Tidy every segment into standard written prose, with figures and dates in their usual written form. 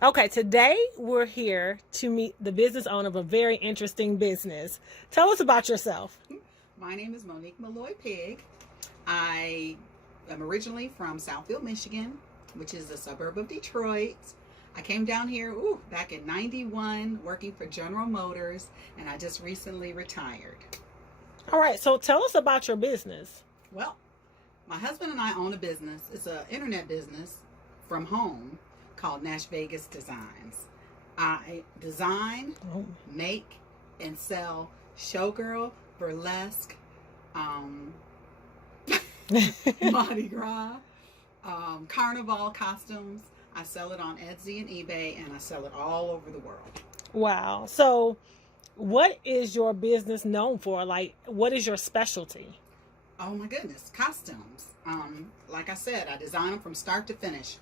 Okay, today we're here to meet the business owner of a very interesting business. Tell us about yourself. My name is Monique Maloy Pigg. I am originally from Southfield, Michigan, which is a suburb of Detroit. I came down here back in '91 working for General Motors, and I just recently retired. All right, so tell us about your business. Well, my husband and I own a business. It's an internet business from home called NashVegas Designs. I design, make, and sell showgirl, burlesque, Mardi Gras, carnival costumes. I sell it on Etsy and eBay, and I sell it all over the world. Wow. So, what is your business known for? Like, what is your specialty? Oh my goodness, costumes. Like I said, I design them from start to finish.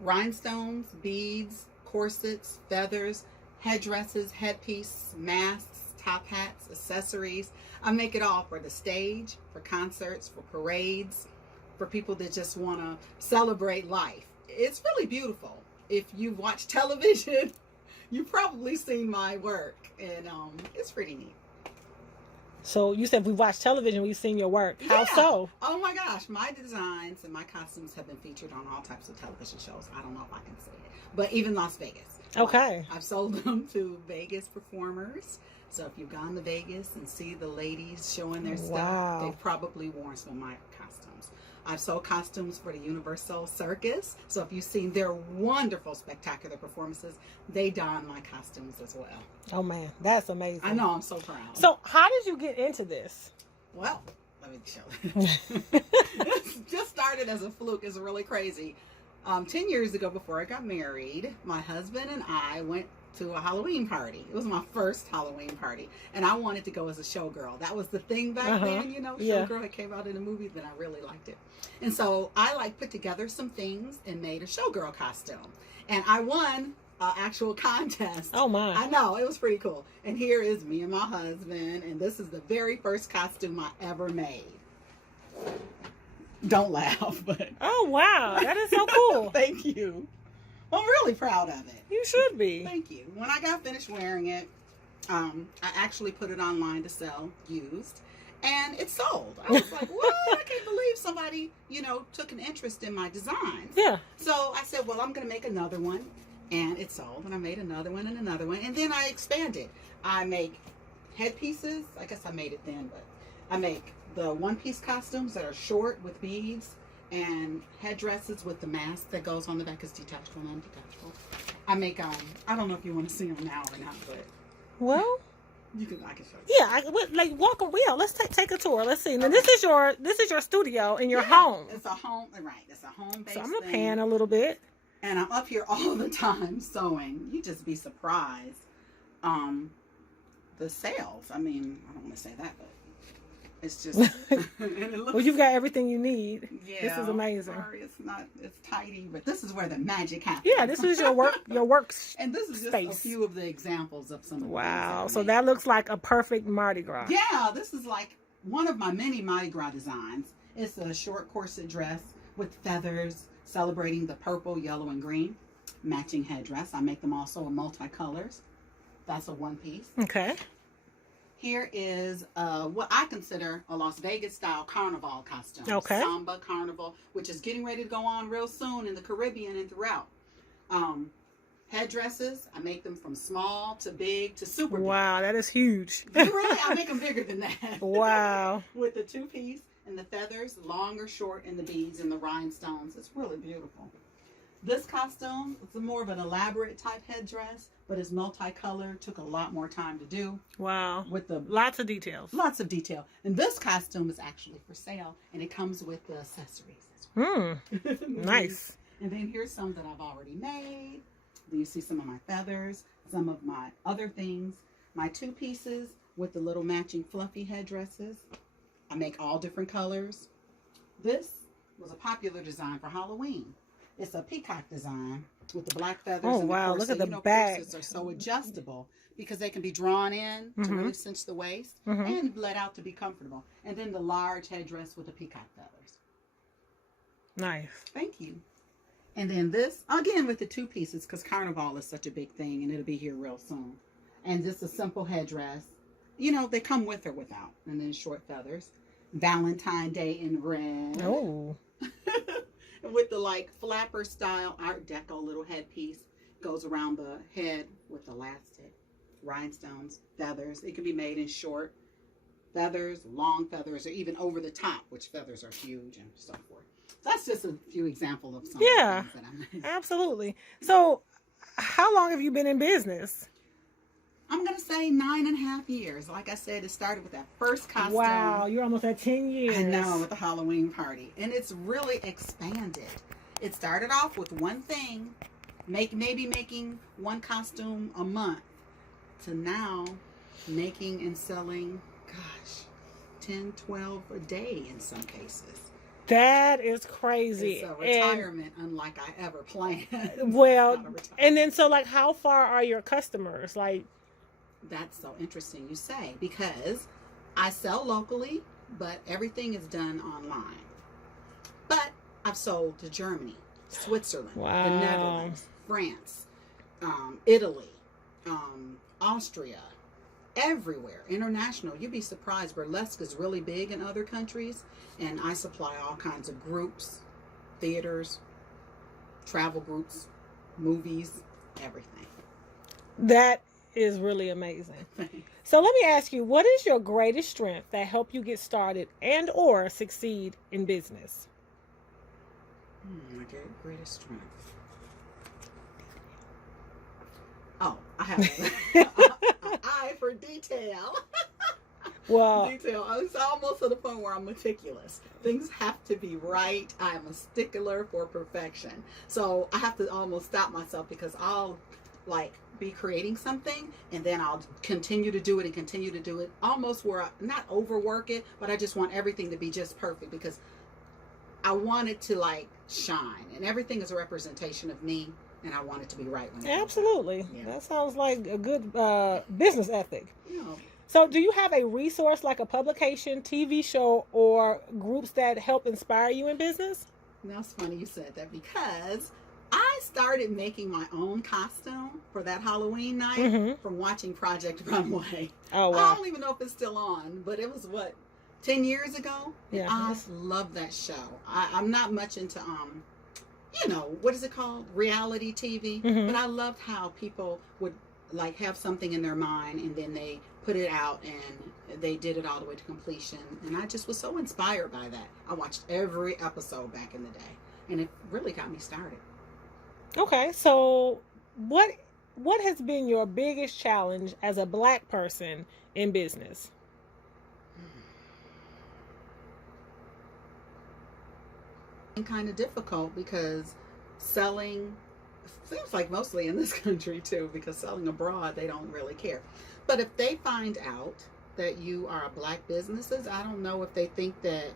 Rhinestones, beads, corsets, feathers, headdresses, headpiece, masks, top hats, accessories. I make it all for the stage, for concerts, for parades, for people that just want to celebrate life. It's really beautiful. If you've watched television, you've probably seen my work, and it's pretty neat. So you said we watched television, we've seen your work. How Yeah. so? Oh my gosh, my designs and my costumes have been featured on all types of television shows. I don't know if I can say it, but even Las Vegas. Okay. I've sold them to Vegas performers. So if you've gone to Vegas and see the ladies showing their stuff, they've probably worn some of my costumes. I've sold costumes for the Universal Circus. So if you've seen their wonderful, spectacular performances, they don my costumes as well. Oh man, that's amazing. I know, I'm so proud. So how did you get into this? Well, let me show you. It just started as a fluke. It's really crazy. 10 years ago, before I got married, my husband and I went to a Halloween party. It was my first Halloween party, and I wanted to go as a showgirl. That was the thing back then, you know. Yeah. Showgirl, it came out in the movie, then I really liked it. And so I put together some things and made a showgirl costume, and I won an actual contest. Oh my. I know, it was pretty cool. And here is me and my husband, and this is the very first costume I ever made. Don't laugh, but Oh wow, that is so cool. thank you. I'm really proud of it. You should be. Thank you. When I got finished wearing it, I actually put it online to sell used, and it sold. I was like, what? I can't believe somebody, took an interest in my designs. Yeah. So I said, well, I'm going to make another one, and it sold, and I made another one and another one, and then I expanded. I make headpieces. I guess I made it then, but I make the one-piece costumes that are short with beads, and headdresses with the mask that goes on the back is detachable and undetachable. I make I don't know if you want to see them now or not, but Well, I can show you. yeah, walk around. Let's take a tour. Let's see. Now this is your studio in your home. It's a home, right? It's a home-based. So I'm gonna pan a little bit. And I'm up here all the time sewing. You just be surprised. The sales. I mean, I don't want to say that, but it's just. And it looks, Well, you've got everything you need. yeah, This is amazing. Sorry, it's tidy, but this is where the magic happens. Yeah, this is your work And this is just space. a few of the examples of some of the Wow. things So I made. that looks like a perfect Mardi Gras. Yeah, this is like one of my many Mardi Gras designs. It's a short corset dress with feathers celebrating the purple, yellow, and green. Matching headdress. I make them also in multicolors. That's a one piece. Okay. Here is what I consider a Las Vegas style carnival costume. Okay. Samba carnival, which is getting ready to go on real soon in the Caribbean and throughout. Headdresses, I make them from small to big to super big. Wow, that is huge. Really, I make them bigger than that. Wow. With the two-piece and the feathers, long or short, and the beads and the rhinestones. It's really beautiful. This costume, it's more of an elaborate type headdress, but it's multicolored. Took a lot more time to do. Wow. With the Lots of details. lots of detail. And this costume is actually for sale, and it comes with the accessories as well. Nice. And then here's some that I've already made. You see some of my feathers, some of my other things, my two pieces with the little matching fluffy headdresses. I make all different colors. This was a popular design for Halloween. It's a peacock design with the black feathers. Oh, and the wow. corset. Look at the back. Corsets are so adjustable because they can be drawn in to really cinch the waist and let out to be comfortable. And then the large headdress with the peacock feathers. Nice. Thank you. And then this, again, with the two pieces, because Carnival is such a big thing and it'll be here real soon. And just a simple headdress. You know, they come with or without. And then short feathers. Valentine Day in red. Oh. With the like flapper style Art Deco little headpiece. Goes around the head with elastic. Rhinestones, feathers. It can be made in short feathers, long feathers, or even over the top, which feathers are huge and so forth. That's just a few examples of some of the things that I made. Absolutely. So, how long have you been in business? I'm going to say 9.5 years. Like I said, it started with that first costume. Wow, you're almost at 10 years. I know, with the Halloween party. And it's really expanded. It started off with one thing, maybe making one costume a month, to now making and selling, 10, 12 a day in some cases. That is crazy. It's a retirement unlike I ever planned. Well, and then so like how far are your customers? Like, that's so interesting you say, because I sell locally, but everything is done online. But I've sold to Germany, Switzerland, wow, the Netherlands, France, Italy, Austria, everywhere, international. You'd be surprised. Burlesque is really big in other countries, and I supply all kinds of groups, theaters, travel groups, movies, everything. That is really amazing. So let me ask you, what is your greatest strength that helped you get started and or succeed in business? My greatest strength. Oh, I have an eye for detail. Well, Detail. It's almost to the point where I'm meticulous. Things have to be right. I am a stickler for perfection. So I have to almost stop myself, because I'll like be creating something and then I'll continue to do it and continue to do it, almost where I not overwork it, but I just want everything to be just perfect, because I want it to like shine, and everything is a representation of me, and I want it to be right. Absolutely. Yeah. That sounds like a good business ethic. Yeah. So do you have a resource like a publication, TV show, or groups that help inspire you in business? Now it's funny you said that, because I started making my own costume for that Halloween night from watching Project Runway. Oh, wow. I don't even know if it's still on, but it was 10 years ago? Yeah. I love that show. I'm not much into, what is it called? Reality TV. But I loved how people would like have something in their mind and then they put it out and they did it all the way to completion. And I just was so inspired by that. I watched every episode back in the day, and it really got me started. Okay, so what has been your biggest challenge as a Black person in business? And kind of difficult, because selling seems like mostly in this country too, because selling abroad they don't really care. But if they find out that you are a Black businesses, I don't know if they think that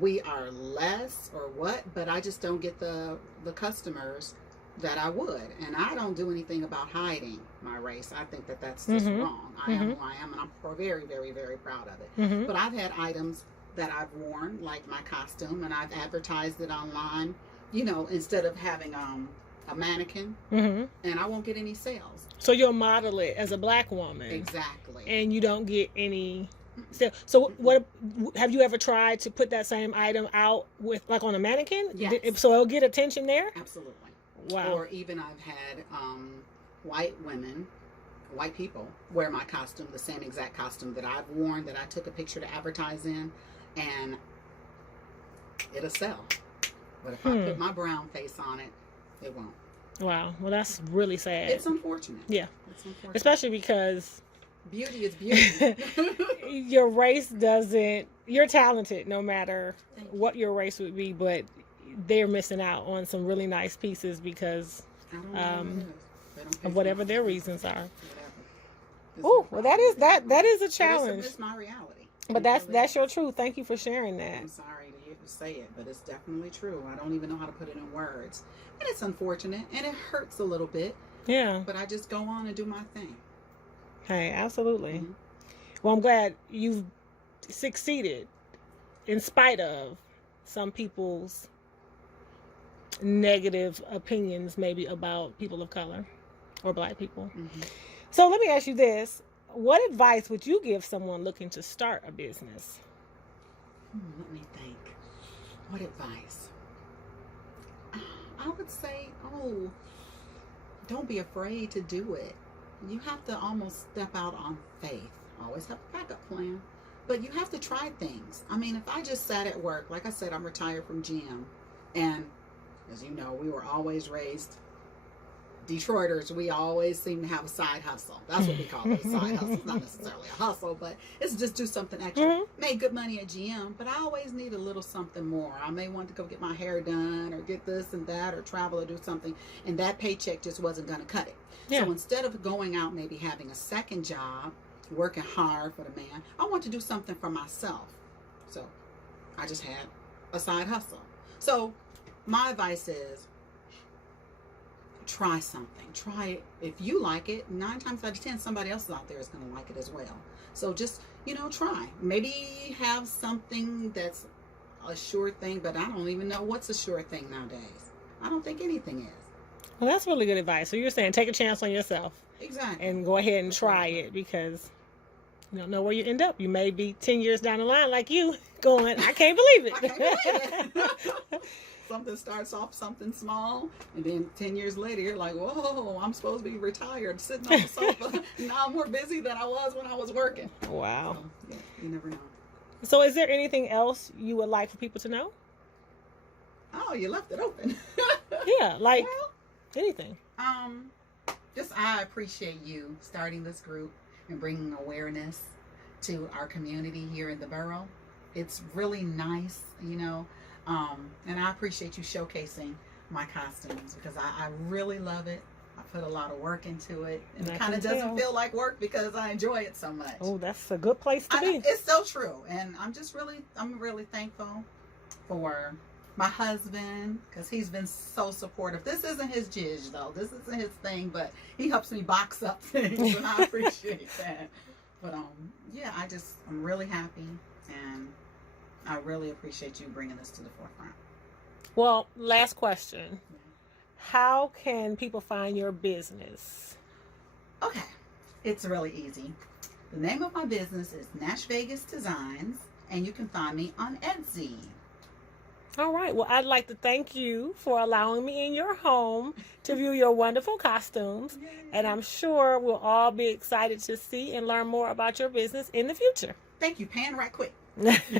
we are less or what, but I just don't get the customers that I would. And I don't do anything about hiding my race. I think that that's just wrong. I am who I am, and I'm very, very, very proud of it. But I've had items that I've worn, like my costume, and I've advertised it online, instead of having a mannequin, and I won't get any sales. So you'll model it as a Black woman. Exactly. And you don't get any sales. So what have you ever tried to put that same item out with like on a mannequin? Yes. So it'll get attention there? Absolutely. Wow. Or even I've had white people wear my costume, the same exact costume that I've worn, that I took a picture to advertise in, and it'll sell. But if I put my brown face on it, it won't. Wow. Well, that's really sad. It's unfortunate. Yeah. It's unfortunate. Especially because beauty is beauty. your race doesn't, you're talented no matter what your race would be, but they're missing out on some really nice pieces because of whatever their reasons are. Oh, well, that is a challenge. It's my reality. But that's your truth. Thank you for sharing that. I'm sorry to say it, but it's definitely true. I don't even know how to put it in words. And it's unfortunate, and it hurts a little bit. Yeah. But I just go on and do my thing. Hey, absolutely. Well, I'm glad you've succeeded in spite of some people's negative opinions maybe about people of color or Black people. Mm-hmm. So let me ask you this. What advice would you give someone looking to start a business? Let me think. What advice? I would say, don't be afraid to do it. You have to almost step out on faith. Always have a backup plan. But you have to try things. I mean, if I just sat at work, like I said, I'm retired from GM. And as you know, we were always raised Detroiters. We always seem to have a side hustle. That's what we call it, a side hustle. It's not necessarily a hustle, but it's just do something extra. Mm-hmm. Made good money at GM, but I always need a little something more. I may want to go get my hair done or get this and that or travel or do something. And that paycheck just wasn't going to cut it. Yeah. So instead of going out maybe having a second job, working hard for the man, I want to do something for myself. So I just had a side hustle. So my advice is try something. Try it. If you like it, 9 times out of 10, somebody else out there is going to like it as well. So just, try. Maybe have something that's a sure thing, but I don't even know what's a sure thing nowadays. I don't think anything is. Well, that's really good advice. So you're saying take a chance on yourself. Exactly. And go ahead and try it, because you don't know where you end up. You may be 10 years down the line like you going, I can't believe it. I can't believe it. Something starts off something small, and then 10 years later, you're like, whoa, I'm supposed to be retired, sitting on the sofa. Now I'm more busy than I was when I was working. Wow. So, yeah, you never know. So is there anything else you would like for people to know? Oh, you left it open. Yeah, like anything. Just I appreciate you starting this group and bringing awareness to our community here in the borough. It's really nice, and I appreciate you showcasing my costumes, because I really love it. I put a lot of work into it, and it kind of doesn't feel like work because I enjoy it so much. Oh, that's a good place to be. It's so true, and I'm really thankful for my husband, because he's been so supportive. This isn't his jizz though. This isn't his thing, but he helps me box up things, and I appreciate that. But yeah, I'm really happy, and I really appreciate you bringing this to the forefront. Well, last question. How can people find your business? Okay, it's really easy. The name of my business is NashVegas Designs, and you can find me on Etsy. All right. Well, I'd like to thank you for allowing me in your home to view your wonderful costumes. Yay. And I'm sure we'll all be excited to see and learn more about your business in the future. Thank you. Pan right quick. Masquerade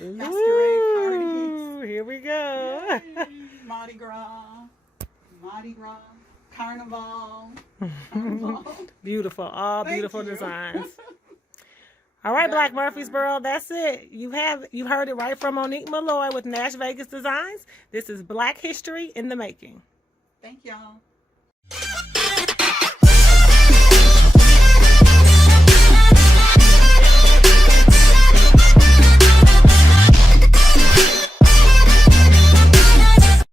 parties. Here we go. Yay. Mardi Gras, Carnival. Beautiful. All Thank beautiful you. Designs. All right, Black Murfreesboro, that's it. You heard it right from Monique Maloy with NashVegas Designs. This is Black History in the Making. Thank y'all.